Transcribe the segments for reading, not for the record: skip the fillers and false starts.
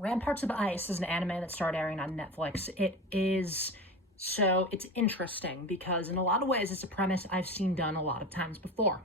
Ramparts of Ice is an anime that started airing on Netflix. It's interesting because in a lot of ways it's a premise I've seen done a lot of times before.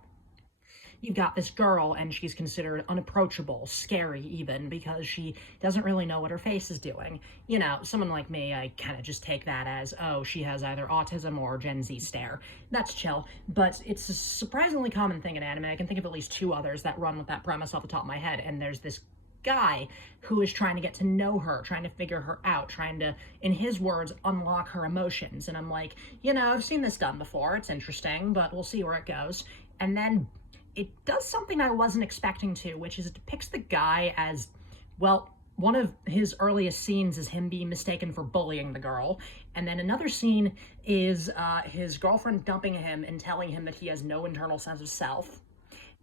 You've got this girl and she's considered unapproachable, scary even, because she doesn't really know what her face is doing. You know, someone like me, I kind of just take that as, oh, she has either autism or Gen Z stare. That's chill, but it's a surprisingly common thing in anime. I can think of at least two others that run with that premise off the top of my head, and there's this guy who is trying to get to know her, trying to figure her out, trying to, in his words, unlock her emotions. And I'm like, I've seen this done before. It's interesting, but we'll see where it goes. And then it does something I wasn't expecting to, which is it depicts the guy as, well, one of his earliest scenes is him being mistaken for bullying the girl. And then another scene is his girlfriend dumping him and telling him that he has no internal sense of self.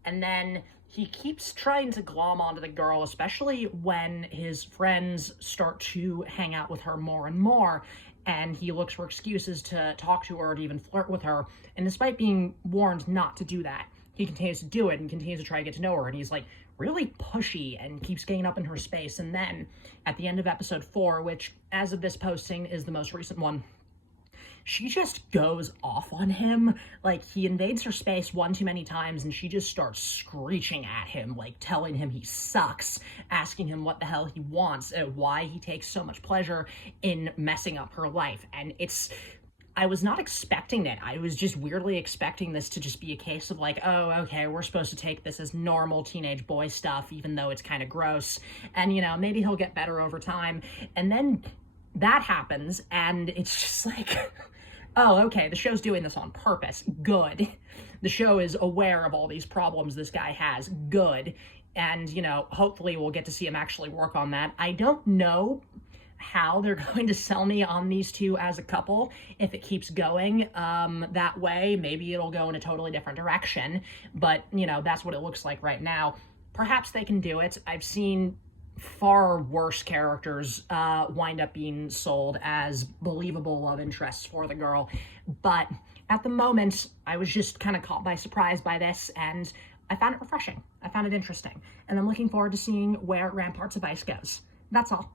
And then he keeps trying to glom onto the girl, especially when his friends start to hang out with her more and more, and he looks for excuses to talk to her or to even flirt with her. And despite being warned not to do that, he continues to do it and continues to try to get to know her. And he's like really pushy and keeps getting up in her space. And then at the end of episode 4, which as of this posting is the most recent one, she just goes off on him. Like, he invades her space one too many times and she just starts screeching at him, like telling him he sucks, asking him what the hell he wants and why he takes so much pleasure in messing up her life. And I was not expecting it. I was just weirdly expecting this to just be a case of like, oh, okay, we're supposed to take this as normal teenage boy stuff, even though it's kind of gross. And, maybe he'll get better over time. And then that happens and it's just like, oh, okay, the show's doing this on purpose. Good. The show is aware of all these problems this guy has. Good. And, hopefully we'll get to see him actually work on that. I don't know how they're going to sell me on these two as a couple if it keeps going that way. Maybe it'll go in a totally different direction, but that's what it looks like right now. Perhaps they can do it. I've seen far worse characters wind up being sold as believable love interests for the girl, but at the moment I was just kind of caught by surprise by this, and I found it refreshing. I found it interesting, and I'm looking forward to seeing where Ramparts of Ice goes. That's all.